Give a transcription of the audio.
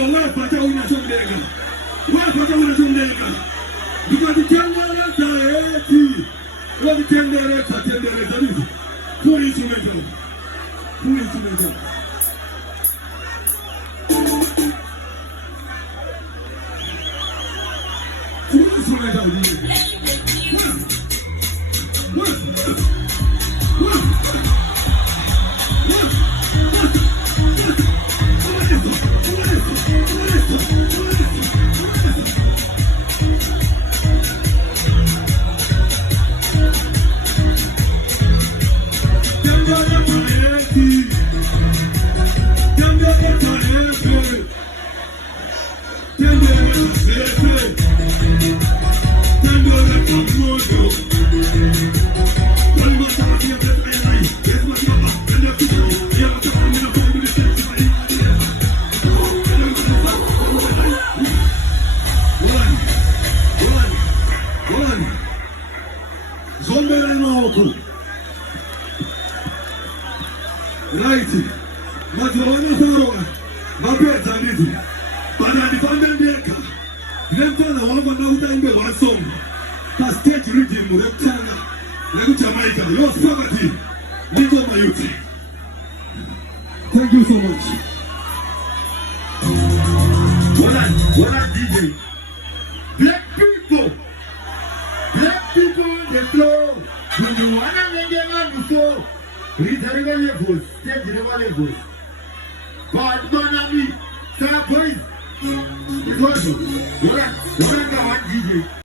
Remember, we're for the una somdega. We're for the una somdega. Because the tendere taeti. What the tendere taeti. Put it to me. Put it to me. Right. Mazuwana Faroa. Mapeta niti. Bana difande ndeka. Nemtana wanga na utaimbe wa song. Ta stage rhythm reptanga. Legu Jamaica. Lost poverty. Live my youth. Thank you so much. What a DJ. Black people on the floor. When you wanna make them on the floor. Read the levels, take the levels. Bad man and me, sir boys. It's awesome. What a DJ.